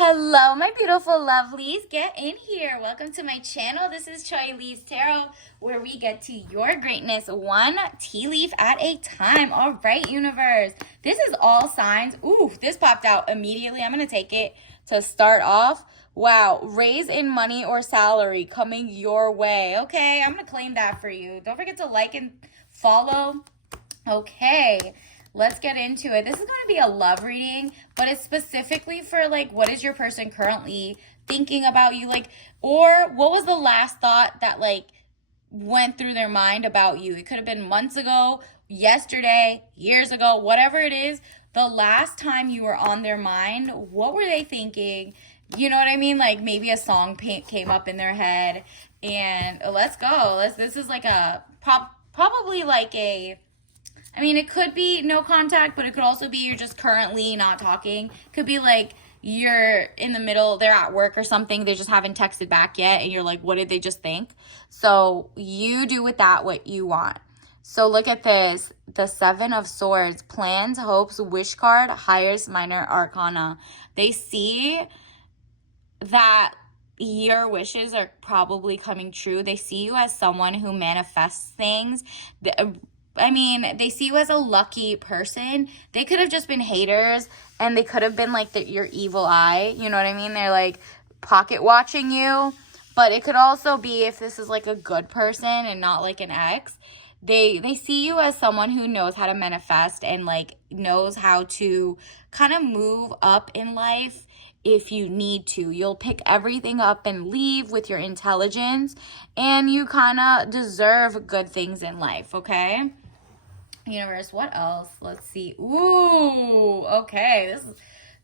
Hello, my beautiful lovelies. Get in here. Welcome to my channel. This is Choi Lee's Tarot, where we get to your greatness one tea leaf at a time. All right, universe. This is all signs. Ooh, this popped out immediately. I'm going to take it to start off. Wow, raise in money or salary coming your way. Okay, I'm going to claim that for you. Don't forget to like and follow. Okay, let's get into it. This is going to be a love reading, but it's specifically for like, what is your person currently thinking about you? Like, or what was the last thought that like went through their mind about you? It could have been months ago, yesterday, years ago, whatever it is. The last time you were on their mind, what were they thinking? You know what I mean? Like maybe a song came up in their head, and let's go. This is like a probably like a, I mean, it could be no contact, but it could also be you're just currently not talking. It could be like you're in the middle, they're at work or something, they just haven't texted back yet, and you're like, what did they just think? So you do with that what you want. So look at this. The Seven of Swords, plans, hopes, wish card, highest minor arcana. They see that your wishes are probably coming true. They see you as someone who manifests things. I mean, they see you as a lucky person. They could have just been haters, and they could have been like your evil eye. You know what I mean? They're like pocket watching you. But it could also be, if this is like a good person and not like an ex, they see you as someone who knows how to manifest and like knows how to kind of move up in life. If you need to, you'll pick everything up and leave with your intelligence, and you kind of deserve good things in life. Okay, universe, what else? Let's see. Ooh, okay, this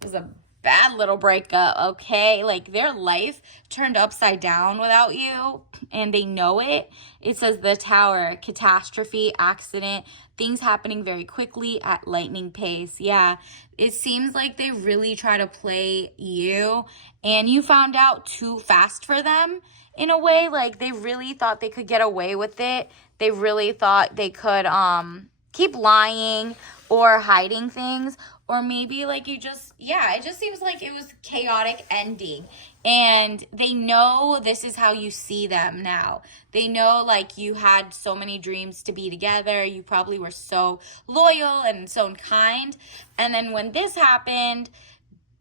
is a bad little breakup. Okay, like their life turned upside down without you, and they know it. It says the Tower, catastrophe, accident, things happening very quickly at lightning pace. Yeah, it seems like they really try to play you, and you found out too fast for them in a way. Like they really thought they could get away with it. They really thought they could keep lying or hiding things, or maybe like you just, yeah, it just seems like it was chaotic ending, and they know this is how you see them now. They know like you had so many dreams to be together, you probably were so loyal and so kind, and then when this happened,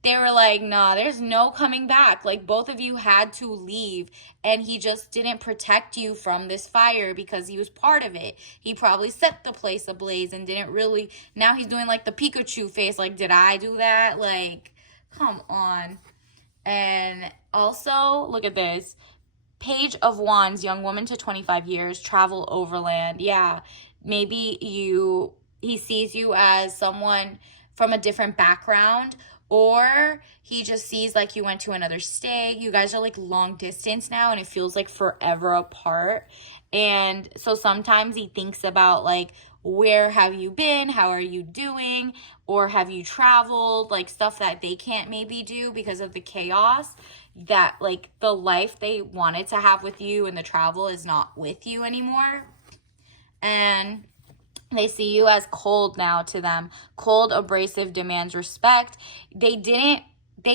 they were like, nah, there's no coming back. Like both of you had to leave, and he just didn't protect you from this fire because he was part of it. He probably set the place ablaze and didn't really, now he's doing like the Pikachu face, like, did I do that? Like, come on. And also, look at this. Page of Wands, young woman to 25 years, travel overland. Yeah, maybe he sees you as someone from a different background, or he just sees like you went to another state. You guys are like long distance now, and it feels like forever apart. And so sometimes he thinks about like, where have you been? How are you doing? Or have you traveled? Like stuff that they can't maybe do because of the chaos, that like the life they wanted to have with you and the travel is not with you anymore. And they see you as cold now to them. Cold, abrasive, demands respect. They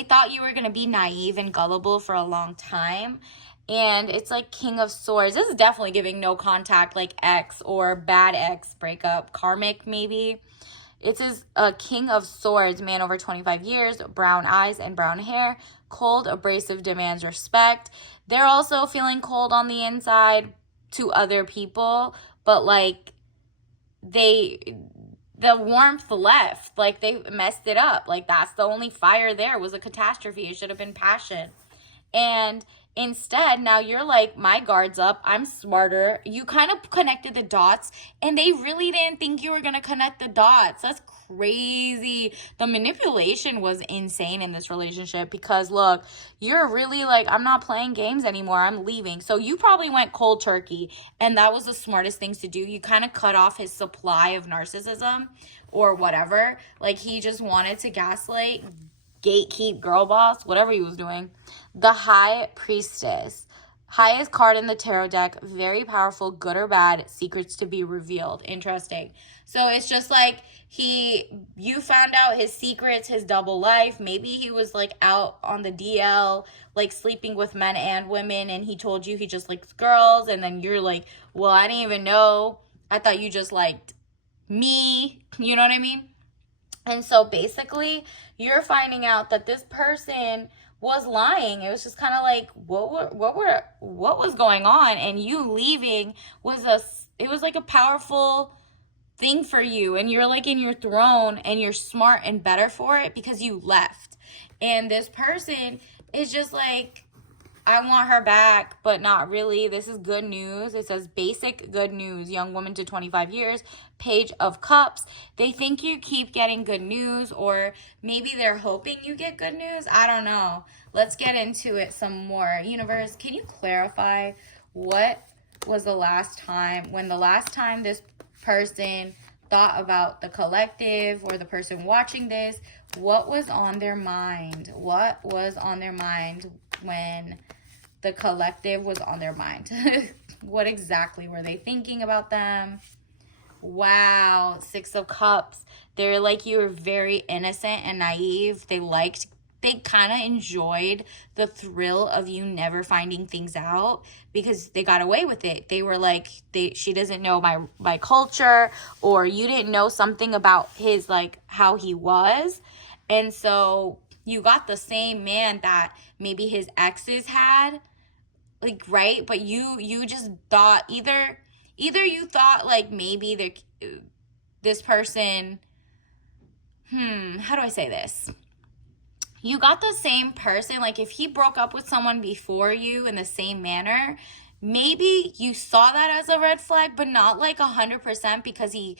thought you were going to be naive and gullible for a long time. And it's like King of Swords. This is definitely giving no contact, like ex or bad ex breakup. Karmic, maybe. It says a King of Swords, man over 25 years, brown eyes and brown hair. Cold, abrasive, demands respect. They're also feeling cold on the inside to other people, but like the warmth left. Like they messed it up. Like that's the only fire there was a catastrophe. It should have been passion. And instead, now you're like, my guard's up. I'm smarter. You kind of connected the dots, and they really didn't think you were going to connect the dots. That's crazy. The manipulation was insane in this relationship, because look, you're really like, I'm not playing games anymore. I'm leaving. So you probably went cold turkey, and that was the smartest things to do. You kind of cut off his supply of narcissism or whatever. Like he just wanted to gaslight, gatekeep, girl boss, whatever he was doing. The High Priestess. Highest card in the tarot deck, very powerful, good or bad, secrets to be revealed. Interesting. So it's just like you found out his secrets, his double life. Maybe he was like out on the DL, like sleeping with men and women, and he told you he just likes girls, and then you're like, well, I didn't even know. I thought you just liked me. You know what I mean? And so basically, you're finding out that this person was lying. It was just kind of like what was going on, and you leaving it was like a powerful thing for you, and you're like in your throne, and you're smart and better for it because you left. And this person is just like, I want her back, but not really. This is good news. It says basic good news. Young woman to 25 years. Page of Cups. They think you keep getting good news, or maybe they're hoping you get good news. I don't know. Let's get into it some more. Universe, can you clarify what was the last time this person thought about the collective, or the person watching this? What was on their mind? What was on their mind when the collective was on their mind? What exactly were they thinking about them? Wow, Six of Cups. They're like, you were very innocent and naive. They kind of enjoyed the thrill of you never finding things out, because they got away with it. They were like, she doesn't know my culture, or you didn't know something about his, like, how he was. And so you got the same man that maybe his exes had, like, right? But you just thought either you thought like maybe this person, how do I say this? You got the same person, like if he broke up with someone before you in the same manner, maybe you saw that as a red flag, but not like 100%, because he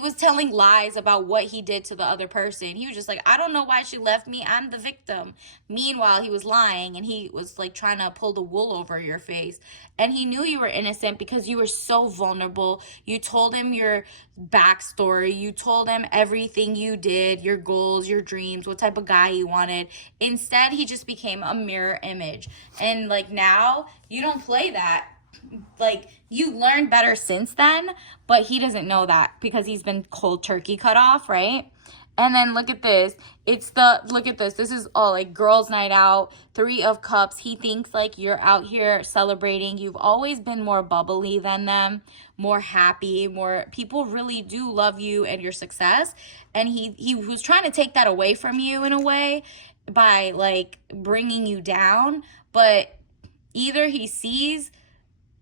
was telling lies about what he did to the other person. He was just like, I don't know why she left me. I'm the victim. Meanwhile, he was lying, and he was like trying to pull the wool over your face. And he knew you were innocent because you were so vulnerable. You told him your backstory. You told him everything you did, your goals, your dreams, what type of guy you wanted. Instead, he just became a mirror image. And like now, you don't play that. Like, you learned better since then, but he doesn't know that because he's been cold turkey cut off, right? And then look at this. Look at this. This is all like girls' night out, Three of Cups. He thinks like you're out here celebrating. You've always been more bubbly than them, more happy, more, people really do love you and your success. And he was trying to take that away from you in a way by like bringing you down. But either he sees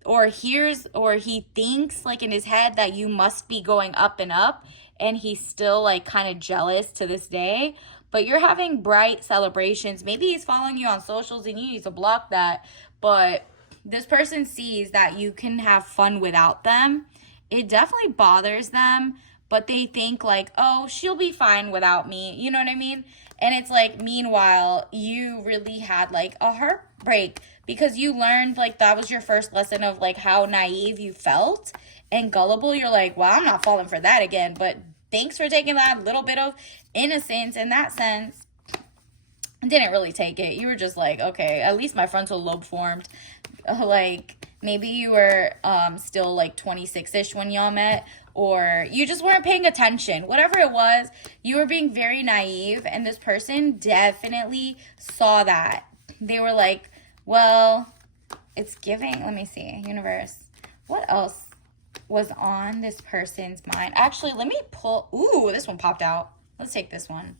or hears, or he thinks like in his head that you must be going up and up, and he's still like kind of jealous to this day. But you're having bright celebrations. Maybe he's following you on socials and you need to block that. But this person sees that you can have fun without them. It definitely bothers them, but they think like, oh, she'll be fine without me. You know what I mean? And it's like, meanwhile, you really had like a heartbreak, because you learned like that was your first lesson of like how naive you felt and gullible. You're like, well, I'm not falling for that again. But thanks for taking that little bit of innocence in that sense. Didn't really take it. You were just like, okay, at least my frontal lobe formed. Like maybe you were still like 26-ish when y'all met, or you just weren't paying attention. Whatever it was, you were being very naive, and this person definitely saw that. They were like, well, it's giving, let me see, universe, what else was on this person's mind? Actually, let me pull, ooh, this one popped out. Let's take this one.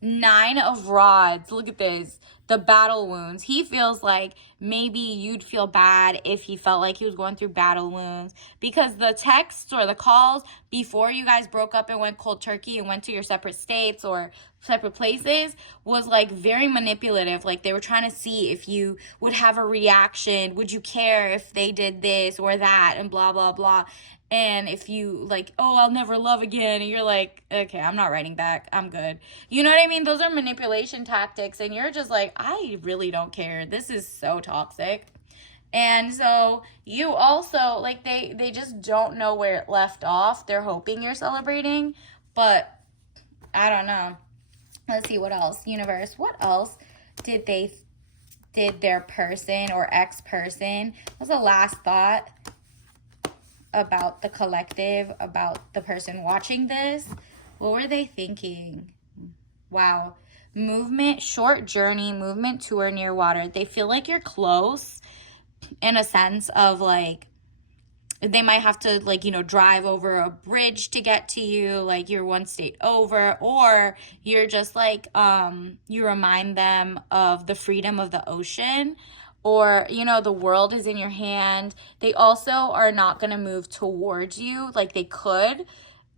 Nine of Rods. Look at this. The battle wounds. He feels like maybe you'd feel bad if he felt like he was going through battle wounds, because the texts or the calls before you guys broke up and went cold turkey and went to your separate states or separate places was like very manipulative. Like they were trying to see if you would have a reaction. Would you care if they did this or that and blah, blah, blah. And if you like, oh, I'll never love again, and you're like, okay, I'm not writing back, I'm good. You know what I mean? Those are manipulation tactics, and you're just like, I really don't care. This is so toxic. And so you also, like, they just don't know where it left off. They're hoping you're celebrating, but I don't know. Let's see what else. Universe, what else did did their person or ex-person, what's the last thought about the collective, about the person watching this? What were they thinking? Wow. Movement, short journey, movement to or near water. They feel like you're close in a sense of like, they might have to like, you know, drive over a bridge to get to you, like you're one state over, or you're just like, you remind them of the freedom of the ocean, or, you know, the world is in your hand. They also are not going to move towards you like they could,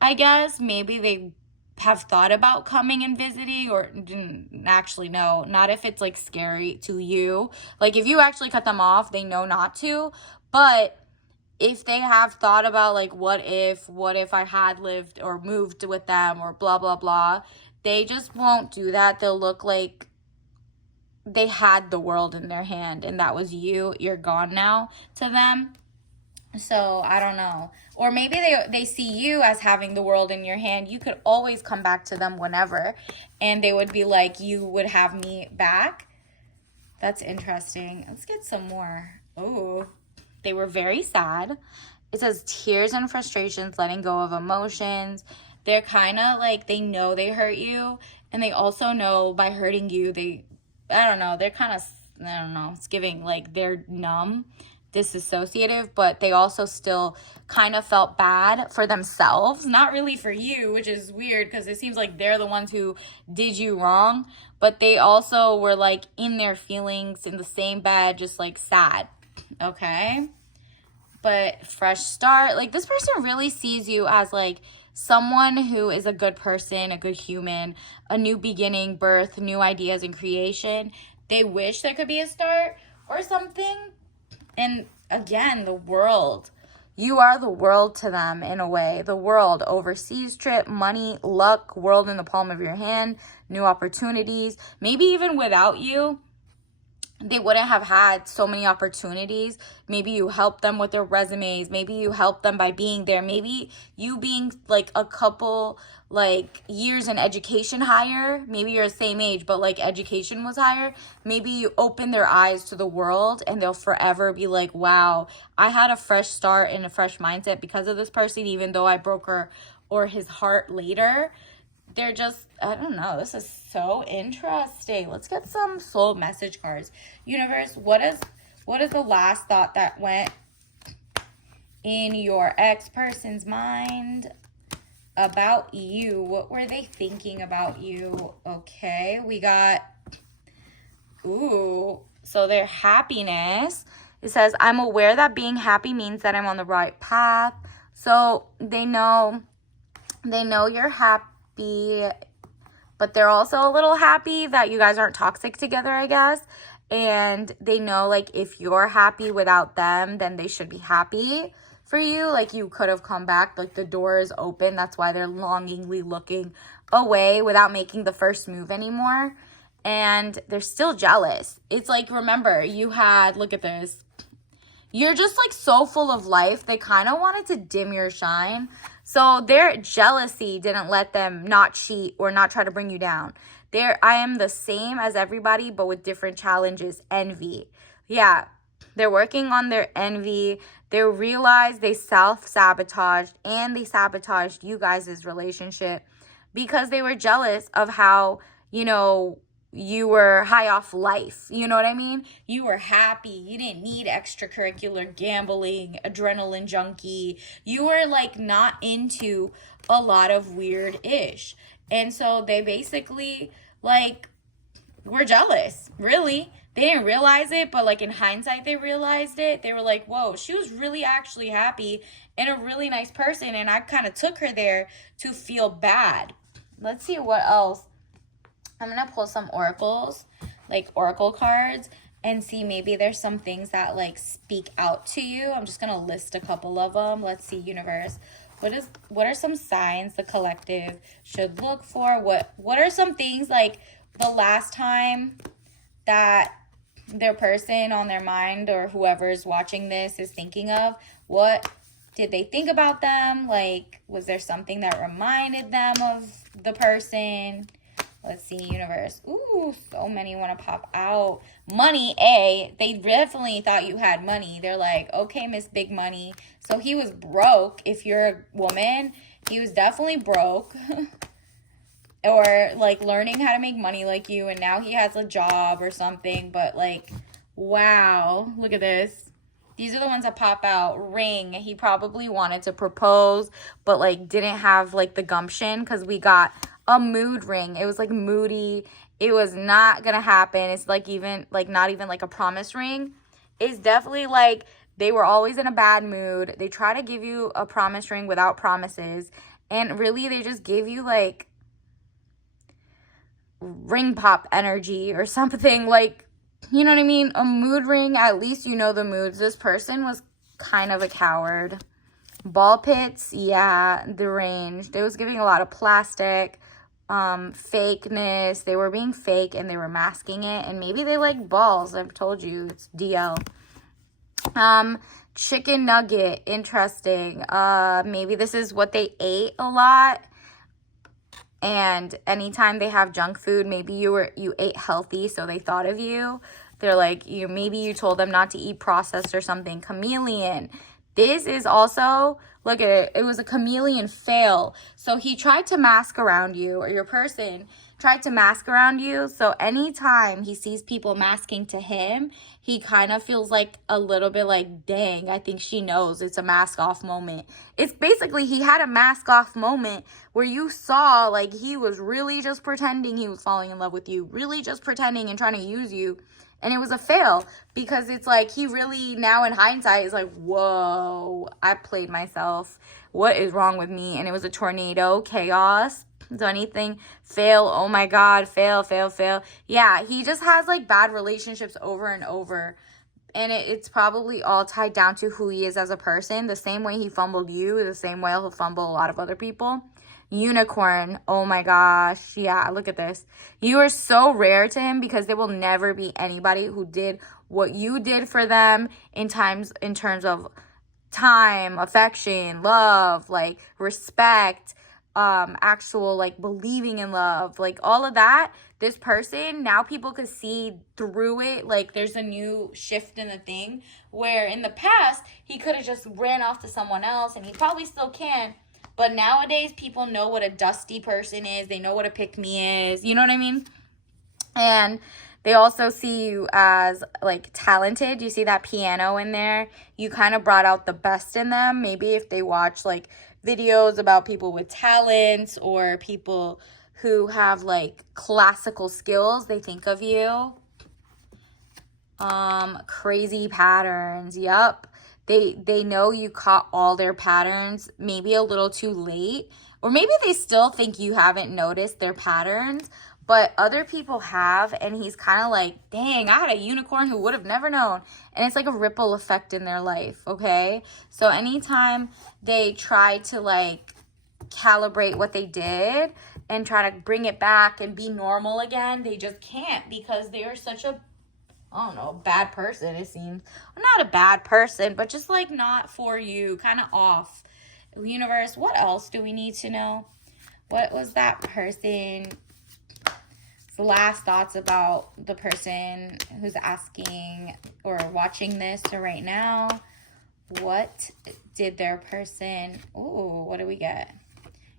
I guess. Maybe they have thought about coming and visiting, or didn't actually know. Not if it's like scary to you. Like if you actually cut them off, they know not to. But if they have thought about like, what if I had lived or moved with them or blah, blah, blah, they just won't do that. They'll look like they had the world in their hand and that was you. You're gone now to them. So I don't know. Or maybe they see you as having the world in your hand. You could always come back to them whenever. And they would be like, you would have me back. That's interesting. Let's get some more. Oh, they were very sad. It says tears and frustrations, letting go of emotions. They're kind of like, they know they hurt you. And they also know by hurting you, I don't know, they're kind of, I don't know, it's giving like they're numb, disassociative, but they also still kind of felt bad for themselves, not really for you, which is weird because it seems like they're the ones who did you wrong, but they also were like in their feelings in the same bed, just like sad. Okay, but fresh start, like this person really sees you as like someone who is a good person, a good human, a new beginning, birth, new ideas and creation. They wish there could be a start or something. And again, the world. You are the world to them in a way. The world, overseas trip, money, luck, world in the palm of your hand, new opportunities. Maybe even without you, they wouldn't have had so many opportunities. Maybe you helped them with their resumes. Maybe you helped them by being there. Maybe you being like a couple like years in education higher. Maybe you're the same age, but like education was higher. Maybe you open their eyes to the world and they'll forever be like, wow, I had a fresh start and a fresh mindset because of this person, even though I broke her or his heart later. They're just, I don't know, this is so interesting. Let's get some soul message cards. Universe, what is the last thought that went in your ex-person's mind about you? What were they thinking about you? Okay, we got, ooh, so their happiness. It says, I'm aware that being happy means that I'm on the right path. So they know you're happy, but they're also a little happy that you guys aren't toxic together, I guess. And they know like if you're happy without them, then they should be happy for you. Like you could have come back, like the door is open. That's why they're longingly looking away without making the first move anymore. And they're still jealous. It's like, remember, you had, look at this. You're just like so full of life. They kind of wanted to dim your shine. So their jealousy didn't let them not cheat or not try to bring you down. I am the same as everybody, but with different challenges. Envy. Yeah, they're working on their envy. They realized they self-sabotaged and they sabotaged you guys' relationship because they were jealous of how, you know, you were high off life. You know what I mean? You were happy. You didn't need extracurricular gambling, adrenaline junkie. You were like not into a lot of weird ish. And so they basically like were jealous, really. They didn't realize it, but like in hindsight, they realized it. They were like, whoa, she was really actually happy and a really nice person. And I kind of took her there to feel bad. Let's see what else. I'm going to pull some oracles, like oracle cards, and see maybe there's some things that like speak out to you. I'm just going to list a couple of them. Let's see, universe. What are some signs the collective should look for? What are some things like the last time that their person on their mind or whoever's watching this is thinking of? What did they think about them? Like, was there something that reminded them of the person? Let's see, universe. Ooh, so many want to pop out. Money, A. They definitely thought you had money. They're like, okay, Miss Big Money. So he was broke. If you're a woman, he was definitely broke. Or like learning how to make money like you, and now he has a job or something. But like, wow, look at this. These are the ones that pop out. Ring. He probably wanted to propose, but like didn't have like the gumption, because we got a mood ring. It was like moody. It was not gonna happen. It's like even like not even like a promise ring. It's definitely like they were always in a bad mood. They try to give you a promise ring without promises, and really they just give you like ring pop energy or something, like, you know what I mean? A mood ring, at least you know the moods. This person was kind of a coward. Ball pits, yeah, deranged. It was giving a lot of plastic, fakeness. They were being fake and they were masking it, and maybe they like balls. I've told you, it's DL. Chicken nugget, interesting. Maybe this is what they ate a lot. And anytime they have junk food, maybe you ate healthy, so they thought of you. They're like, maybe you told them not to eat processed or something. Chameleon. This is also, look at it. It was a chameleon fail. So he tried to mask around you, or your person tried to mask around you. So anytime he sees people masking to him, he kind of feels like a little bit like, dang, I think she knows it's a mask off moment. It's basically, he had a mask off moment where you saw like he was really just pretending he was falling in love with you, really just pretending and trying to use you. And it was a fail, because it's like he really now in hindsight is like, whoa, I played myself. What is wrong with me? And it was a tornado, chaos. So anything, fail, oh my God, fail, fail, fail. Yeah, he just has like bad relationships over and over. And it's probably all tied down to who he is as a person. The same way he fumbled you, the same way he'll fumble a lot of other people. Unicorn, oh my gosh, yeah, look at this. You are so rare to him, because there will never be anybody who did what you did for them in terms of time, affection, love, like respect, actual like believing in love, like all of that. This person, now people could see through it. Like there's a new shift in the thing, where in the past he could have just ran off to someone else, and he probably still can. But nowadays, people know what a dusty person is. They know what a pick-me is. You know what I mean? And they also see you as, like, talented. You see that piano in there? You kind of brought out the best in them. Maybe if they watch, like, videos about people with talents or people who have, like, classical skills, they think of you. Crazy patterns. Yup. They know you caught all their patterns, maybe a little too late, or maybe they still think you haven't noticed their patterns, but other people have, and he's kind of like, dang, I had a unicorn who would have never known. And it's like a ripple effect in their life, okay? So anytime they try to like calibrate what they did and try to bring it back and be normal again, they just can't, because they are such a, I don't know, bad person, it seems. Not a bad person, but just like not for you, kind of off. Universe, what else do we need to know? What was that person? The last thoughts about the person who's asking or watching this right now. What did their person, ooh, what do we get?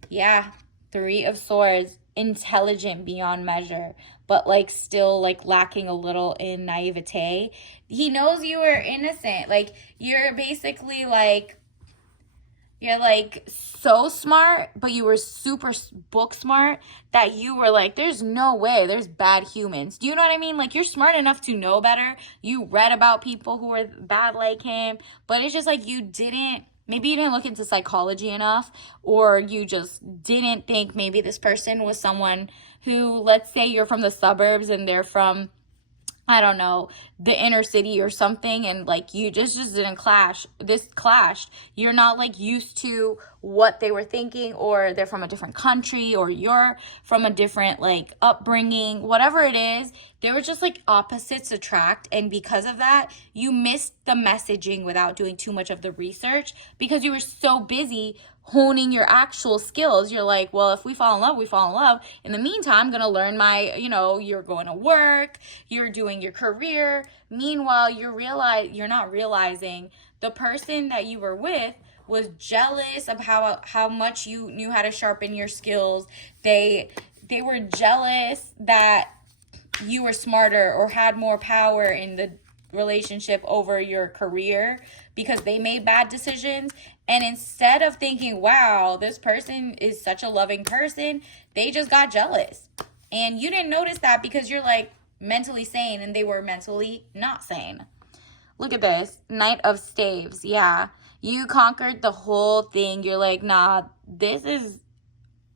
Yeah, 3 of Swords, intelligent beyond measure, but like still like lacking a little in naivete. He knows you are innocent. Like you're basically like, you're like so smart, but you were super book smart that you were like, there's no way there's bad humans. Do you know what I mean? Like you're smart enough to know better. You read about people who were bad like him, but it's just like you didn't, maybe you didn't look into psychology enough, or you just didn't think maybe this person was someone who, let's say you're from the suburbs and they're from, I don't know, the inner city or something, and like you just didn't clash. This clashed. You're not like used to what they were thinking, or they're from a different country, or you're from a different like upbringing, whatever it is. They were just like opposites attract, and because of that, you missed the messaging without doing too much of the research, because you were so busy honing your actual skills. You're like, well, if we fall in love, we fall in love. In the meantime, I'm going to learn my, you're going to work, you're doing your career. Meanwhile, you're not realizing the person that you were with was jealous of how much you knew how to sharpen your skills. They were jealous that you were smarter or had more power in the relationship over your career because they made bad decisions. And instead of thinking, wow, this person is such a loving person, they just got jealous. And you didn't notice that because you're like mentally sane and they were mentally not sane. Look at this. Knight of Staves. Yeah. You conquered the whole thing. You're like, nah,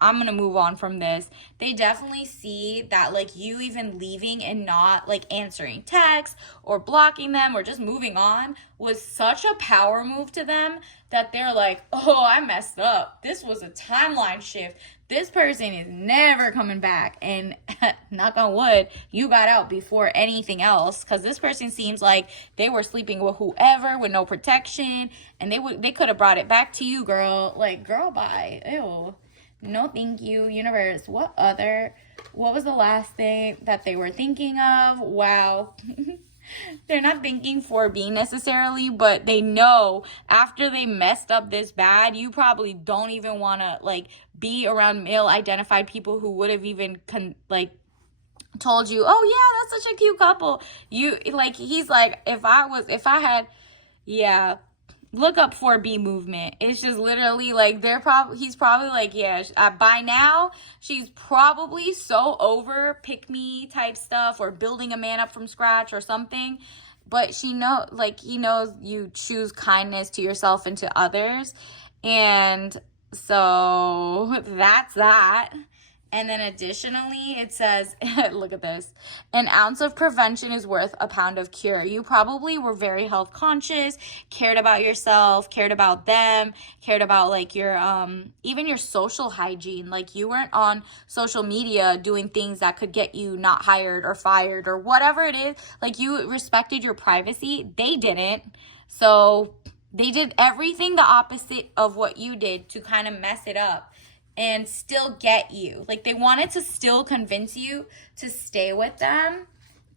I'm going to move on from this. They definitely see that like you even leaving and not like answering texts or blocking them or just moving on was such a power move to them that they're like, oh, I messed up. This was a timeline shift. This person is never coming back. And knock on wood, you got out before anything else, because this person seems like they were sleeping with whoever with no protection, and they could have brought it back to you, girl. Like, girl, bye. Ew. No, thank you, universe. What was the last thing that they were thinking of? Wow. They're not thinking 4B necessarily, but they know after they messed up this bad, you probably don't even want to like be around male identified people who would have even told you, oh yeah, that's such a cute couple. He's like, if I had, yeah. Look up 4B movement. It's just literally like he's probably like, yeah, by now she's probably so over pick me type stuff or building a man up from scratch or something. But he knows you choose kindness to yourself and to others. And so that's that. And then additionally, it says, look at this, an ounce of prevention is worth a pound of cure. You probably were very health conscious, cared about yourself, cared about them, cared about like your, even your social hygiene. Like you weren't on social media doing things that could get you not hired or fired or whatever it is. Like you respected your privacy. They didn't. So they did everything the opposite of what you did to kind of mess it up and still get you. Like they wanted to still convince you to stay with them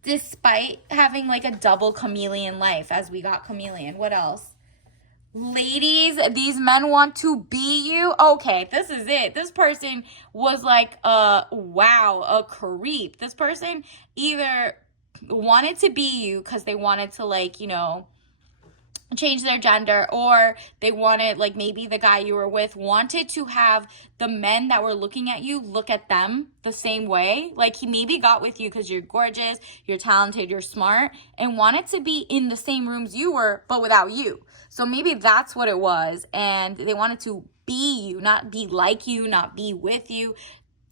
despite having like a double chameleon life, as we got chameleon. What else? Ladies, these men want to be you. Okay, this is it. This person was like, a creep. This person either wanted to be you because they wanted to like, change their gender, or they wanted, like, maybe the guy you were with wanted to have the men that were looking at you look at them the same way. Like he maybe got with you because you're gorgeous, you're talented, you're smart, and wanted to be in the same rooms you were but without you. So maybe that's what it was, and they wanted to be you, not be like you, not be with you.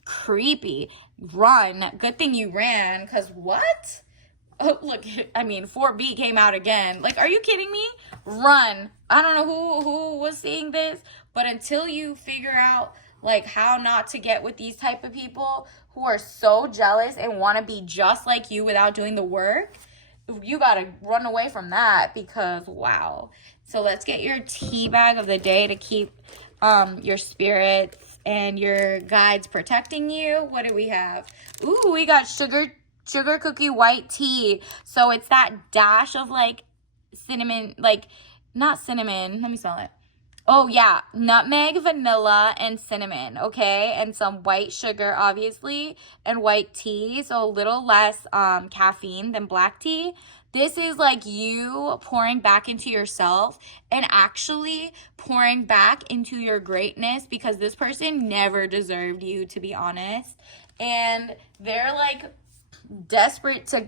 Creepy. Run. Good thing you ran, because what? Oh, look, 4B came out again. Like, are you kidding me? Run. I don't know who was seeing this, but until you figure out, like, how not to get with these type of people who are so jealous and want to be just like you without doing the work, you got to run away from that because, wow. So let's get your tea bag of the day to keep your spirits and your guides protecting you. What do we have? Ooh, we got sugar cookie white tea. So it's that dash of like cinnamon, like not cinnamon. Let me smell it. Oh yeah, nutmeg, vanilla, and cinnamon. Okay, and some white sugar, obviously, and white tea. So a little less caffeine than black tea. This is like you pouring back into yourself and actually pouring back into your greatness, because this person never deserved you, to be honest. And they're like desperate to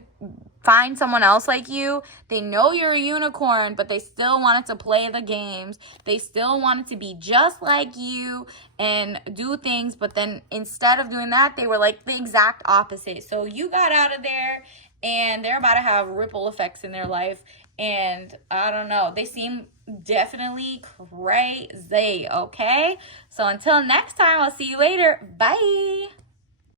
find someone else like you. They know you're a unicorn, but they still wanted to play the games. They still wanted to be just like you and do things, but then instead of doing that, they were like the exact opposite. So you got out of there, and they're about to have ripple effects in their life. And I don't know, they seem definitely crazy. Okay, so until next time, I'll see you later. Bye.